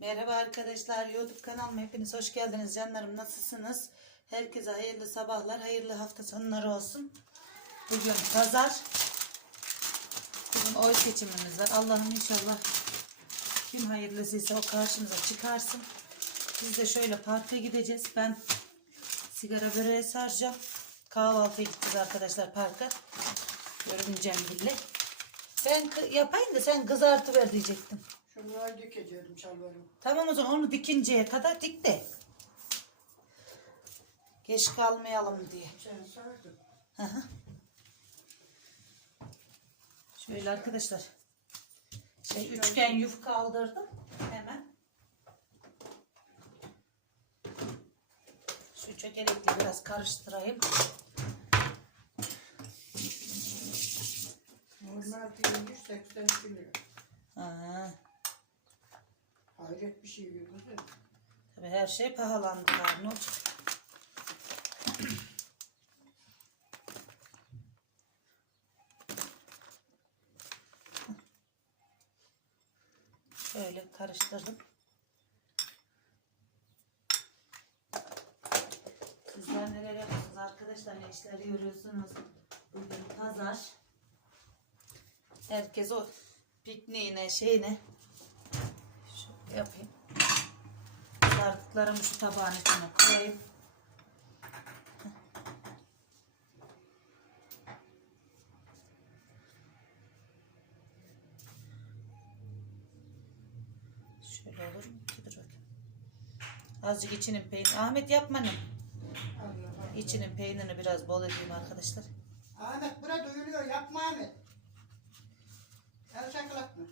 Merhaba arkadaşlar YouTube kanalıma hepiniz hoş geldiniz canlarım nasılsınız? Herkese hayırlı sabahlar hayırlı hafta sonları olsun. Bugün pazar. Bugün oy seçimimiz var. Allah'ım inşallah kim hayırlısıysa o karşımıza çıkarsın. Biz de şöyle parka gideceğiz. Ben sigara böreğe saracağım. Kahvaltıya gideceğiz arkadaşlar parka. Görüneceğim bile. Ben yapayım da sen kızartı ver diyecektim. Şunları dikeceğim şalvarım. Tamam o zaman onu dikinceye kadar dik de. Geç kalmayalım diye. Sen. Hı hı. Şöyle arkadaşlar. Şey, üçgen yufka aldırdım. Hemen. Şu çökelekle biraz karıştırayım. Normal pirinç 82 lira. Ha, Hayret bir şey kızım. tabii her şey pahalandı. Ne olacak? Şöyle karıştırdım. Sizler neler yapıyorsunuz arkadaşlar? Ne işler yürüyorsunuz? Bugün pazar. Herkes o pikniğine şeyine yapayım. Sardıklarımı şu tabağın içine koyayım. Şöyle olur mu? Dur bakayım. Azıcık içinin peyniri. Ahmet Allah. İçinin peynirini biraz bol edeyim arkadaşlar. Ahmet burada duyuluyor yapma Ahmet. El şakalatma.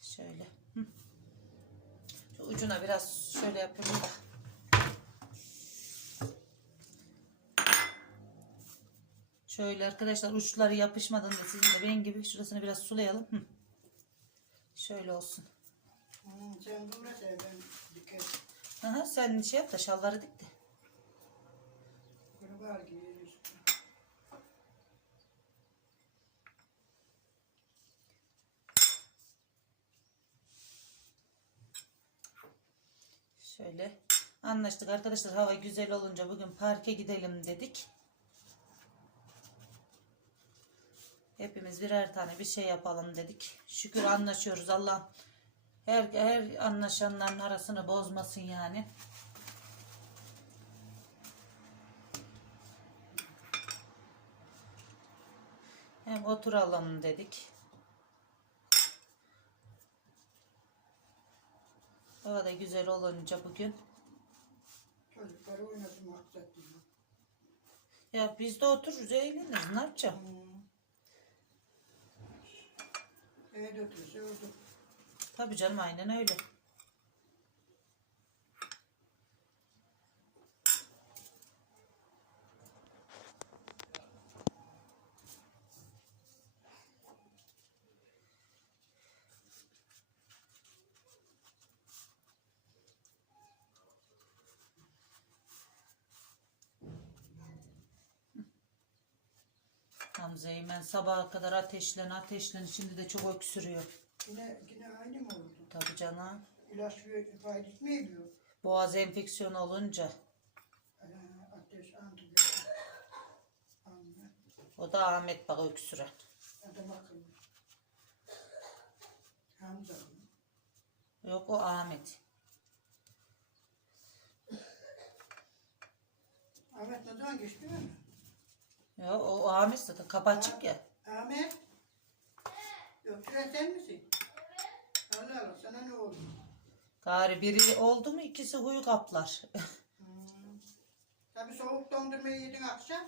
Şöyle. Hı. Şu ucuna biraz şöyle yapayım da. Şöyle arkadaşlar uçları yapışmadan da sizin de benim gibi şurasını biraz sulayalım. Hı. Şöyle olsun. Hmm, sen burası ben dikerim. Aha, sen şey yap da şalvarı dik de. Bunu var Şöyle anlaştık arkadaşlar hava güzel olunca bugün parke gidelim dedik. Hepimiz birer tane bir şey yapalım dedik. Şükür anlaşıyoruz Allah her, her anlaşanların arasını bozmasın yani. Hem oturalım dedik. Hava da güzel olunca bugün. Çocukları oynasın maksat değil. Ya biz de otururuz eğleniriz ne yapacağım? Hmm. Evet otursa otur. Tabii canım aynen öyle. Hamza Eymen sabaha kadar ateşlen ateşlen şimdi de çok öksürüyor. Yine, yine aynı mı oldu? Tabii canım. İlaç bir faydası mı ediyor? Boğaz enfeksiyonu olunca Ee, ateş, antibiyotik. O da Ahmet bak öksüren. Adam akıllı. Hamza mı? Yok o Ahmet. Ahmet ne zaman geçti mi? Ya o, o Ahmet zaten kapaçık ya. Ahmet. Öptüren sen misin? Allah Allah sana ne oldu? Gari biri oldu mu ikisi huyu kaplar. Hmm. Tabii soğuk dondurmayı yedin akşam.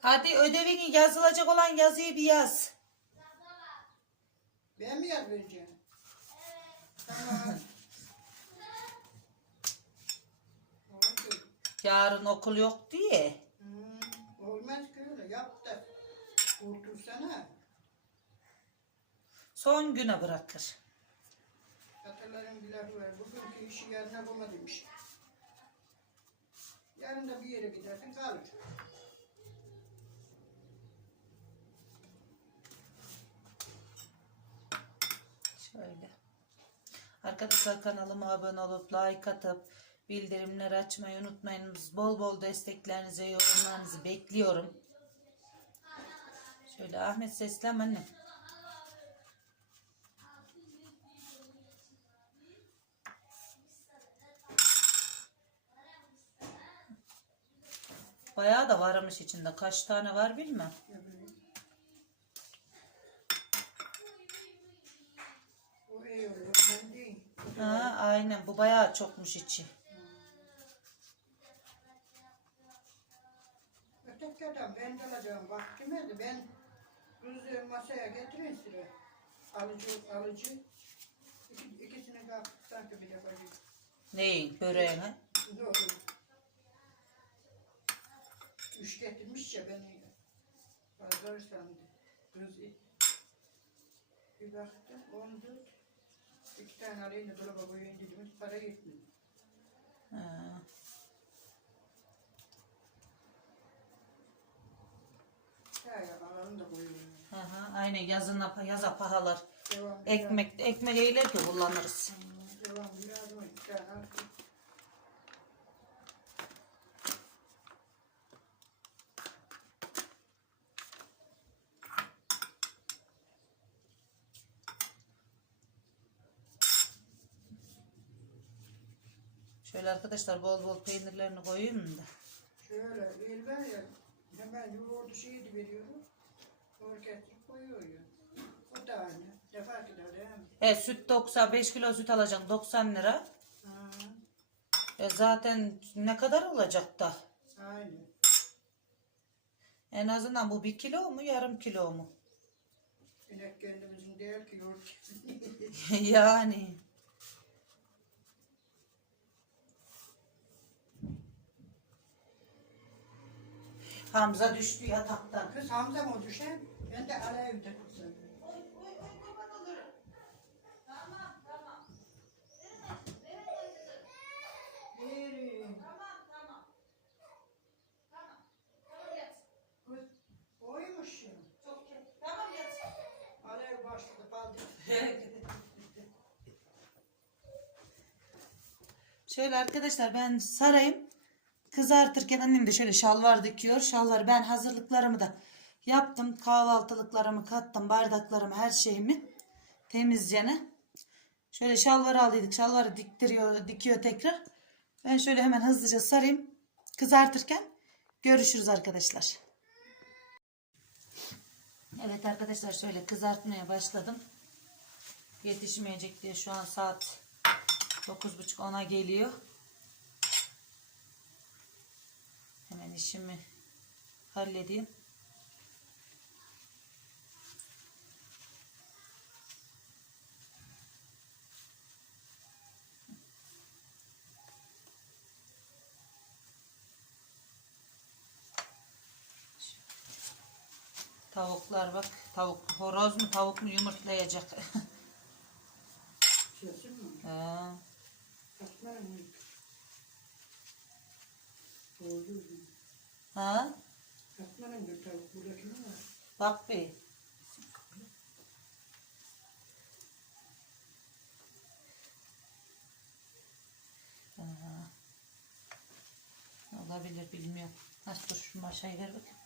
Hadi ödevini yazılacak olan yazıyı bir yaz. Ben mi yaz Yarın okul yok diye. Hmm, olmaz ki öyle yap da otursana. Son güne bırakır. Ataların bir lafı var. Bugünkü işi yarına bulma demiş. Yarın da bir yere gidersin kalır. Şöyle. Arkadaşlar kanalıma abone olup like atıp bildirimleri açmayı unutmayınız. Bol bol desteklerinizi, yorumlarınızı bekliyorum. Şöyle Ahmet seslen annem. Bayağı da varmış içinde. Kaç tane var bilmem. Ha, aynen bu bayağı çokmuş içi. Adam ben de alacağım vaktim oldu. Ben kızı masaya getirin sıra. Alıcı, alıcı. İki, ikisini kalkıp sanki bir defa bir. Neyin? Böreğine. Doğru. Üç getirmiş ya beni. Pazar sandı. Kız bir baktım on dört. İki tane alayım da dolaba koyayım dedim. Para yetmedi. Ha. Ya alalım da koyayım. Aha, aynen yazına yaza pahalar. Devam. Ekmek ekmek eyler ki kullanırız. Devam. Tane al. Şöyle arkadaşlar bol bol peynirlerini koyayım da. Şöyle el ver ya. Hemen yoğurdu şeydi veriyorum. O da aynı. Ne fark eder değil mi? E süt 90 5 kilo süt alacaksın 90 lira. Ha, E zaten ne kadar olacak da? aynı. En azından bu bir kilo mu yarım kilo mu? İnek kendimizin değil ki yoğurt. yani. Hamza düştü yataktan. Kız Hamza mı düşen? Ben de Alev'de kızım. Verin. Kız oymuş ya. Alev başladı baldı. Şöyle arkadaşlar ben sarayım. Kızartırken annem de şöyle şalvar dikiyor. Şalvar ben hazırlıklarımı da yaptım. Kahvaltılıklarımı kattım. Bardaklarımı her şeyimi temizcene. Şöyle şalvarı aldıydık. Şalvarı diktiriyor, dikiyor tekrar. Ben şöyle hemen hızlıca sarayım. Kızartırken görüşürüz arkadaşlar. Evet arkadaşlar şöyle kızartmaya başladım. Yetişmeyecek diye şu an saat 9.30-10'a geliyor. Hemen işimi halledeyim. Tavuklar bak. Tavuk horoz mu tavuk mu yumurtlayacak. Ha. Ha? Bak bir. Aha. Olabilir bilmiyorum. Ha, dur şu maşayı ver bakayım.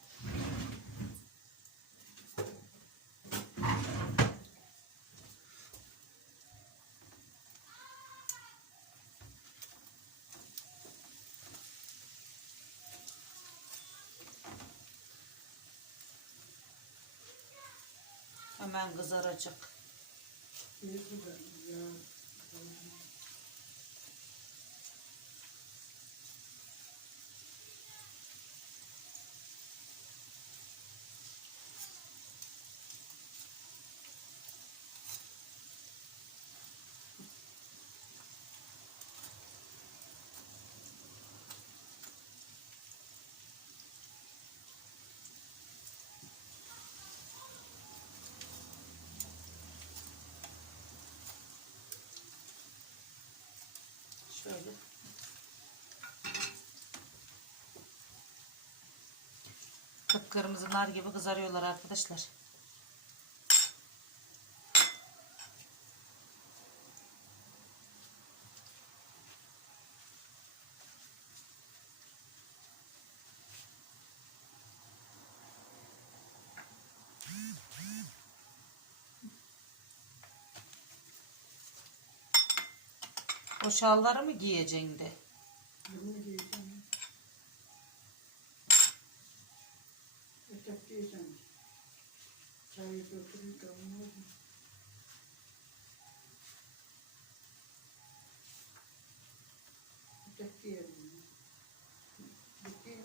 Hemen kızaracak. Bir bu da ya. Şöyle. Kıpkırmızı nar gibi kızarıyorlar arkadaşlar. O şalvarı mı giyeceksin de? Bunu giyeceğim. Etek giyeceğim. Çayı götürüp? Etek giyelim. Bitti mi?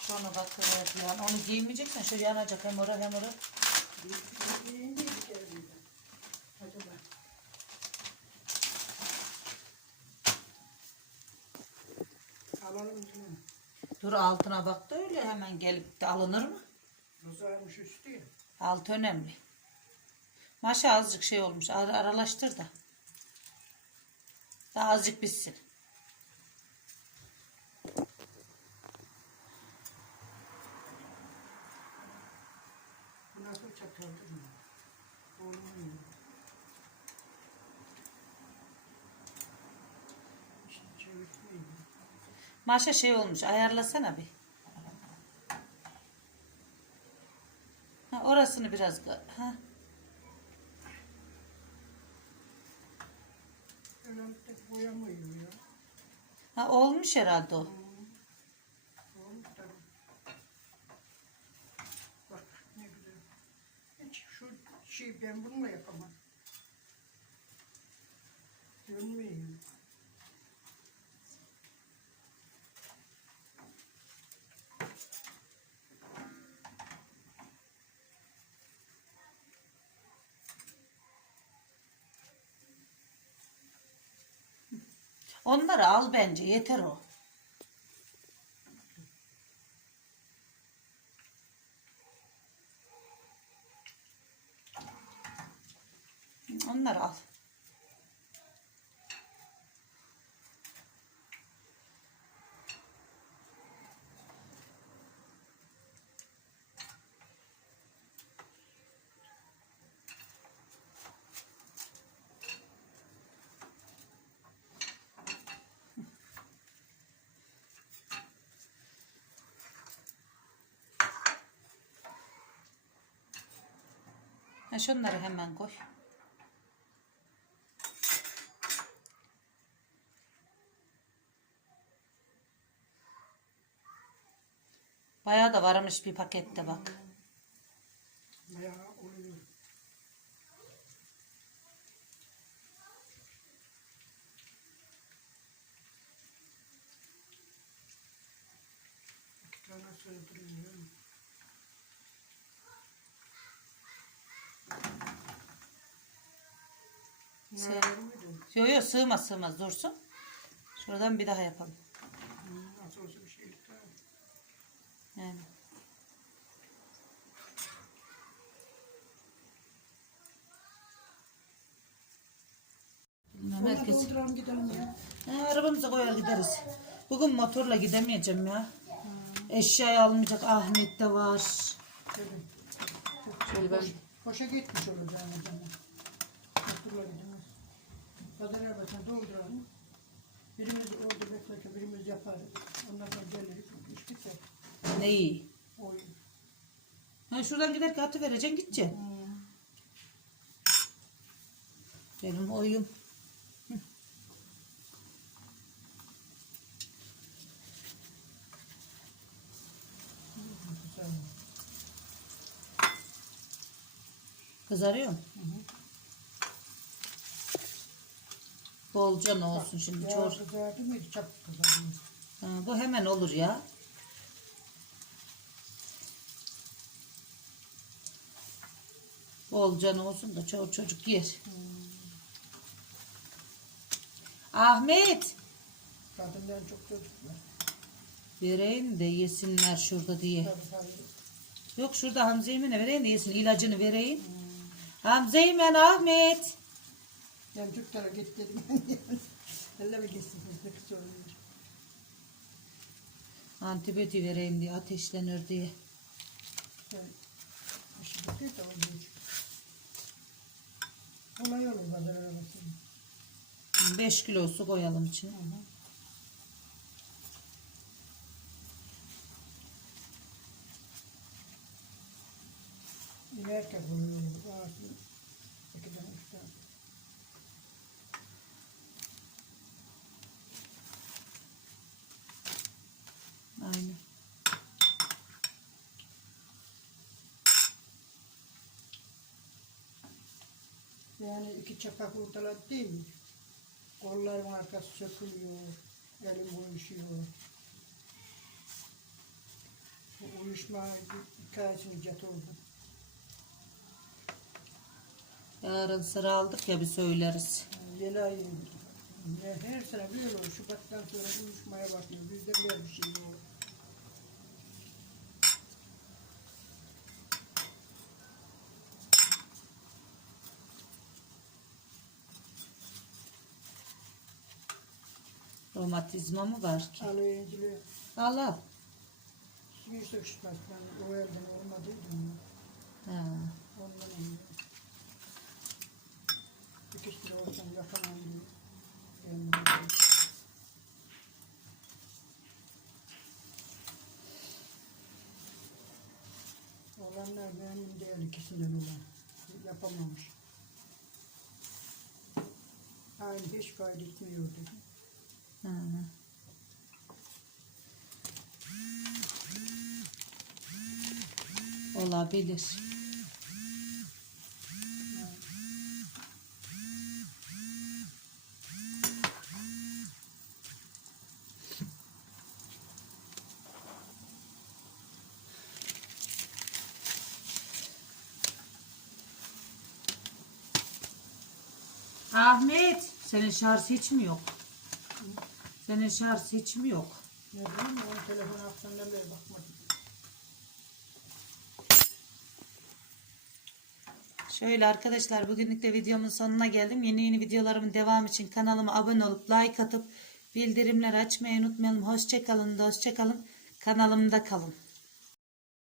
Sonra bakıver falan. Onu giymeyeceksen şöyle yanacak hem oraya hem oraya. Dur altına bak da öyle hemen gelip de alınır mı? Uzarmış üstü ya. Altı önemli. Maşa azıcık şey olmuş. Ar aralaştır da. Daha azıcık bitsin. Bu nasıl çataldır mı? Olmuyor. İşte çevirtmeyin. Maşa şey olmuş. Ayarlasana bir. Ha, orasını biraz ha. Ha olmuş herhalde o. Olmuş tabii. Bak ne güzel. Hiç şu şey ben bunu yapamam? Dönmüyor. Onları al bence yeter o. Onları al. Şunları hemen koy. Bayağı da varmış bir pakette bak. Bayağı oluyor. İki tane sığdırıyor. Sığ- var mıydı? Yo yo sığmaz sığmaz dursun. Şuradan bir daha yapalım. Nasıl olsa bir şey. Yani. Herkes. He, arabamıza koyar gideriz. Bugün motorla gidemeyeceğim ya. Eşyayı almayacak Ahmet de var. Şöyle ben Hoşa gitmiş olacağım o zaman. Motorla gidemez. Pazar arabasına dolduralım. Birimiz orada beklerken birimiz yaparız. Ondan sonra geliriz. İş biter. ne iyi. Oyun. Ha, şuradan giderken atı vereceksin gideceksin. Benim oyum. Hı. Kızarıyor mu? Bolca ne olsun şimdi mıydı? Çabuk kızardı. Ha, bu hemen olur ya. Bolca ne olsun da çor çocuk yer. Ahmet. Kadından çok çocuk var. Vereyim de yesinler şurada diye. Tabii tabii. Yok şurada Hamze'ymene vereyim de yesin. ilacını vereyim. Hamze'ymen Ahmet. Yani çocuklara git dedim. Elleme gitsin. Ne kısa oluyor. Antibiyotik vereyim diye ateşlenir diye. Yani, işi bitiyor da oluyor. Kolay olur pazar arabasının. 5 kilosu koyalım içine. Hı hı. İnerken bunu lazım. Yani iki çapak ortalar değil. Kolların arkası sökülüyor. Elim uyuşuyor. Bu uyuşma hikayesini oldu. Yarın sıra aldık ya bir söyleriz. Yani yel ayı ya her sene böyle. Şubattan sonra uyuşmaya başlıyor. Bizde böyle bir şey yok. Romatizma mı var ki? Alayıncılığı Allah. suyu söküşmez. Ben o elden olmadıydım. Ha. Ondan eminim. İkisi de olsam yapamam diye. Diyorum. Olanlar memnun değil ikisinden olan. Yapamamış. Aynı hiç fayda etmiyor dedi. Olabilir. Ahmet, senin şarj hiç mi yok? Senin şarj hiç mi yok? Ne bileyim onun telefon aklından beri bakmadım. Şöyle arkadaşlar bugünlük de videomun sonuna geldim. Yeni yeni videolarımın devamı için kanalıma abone olup like atıp bildirimleri açmayı unutmayalım. Hoşçakalın, hoşçakalın. Kanalımda kalın.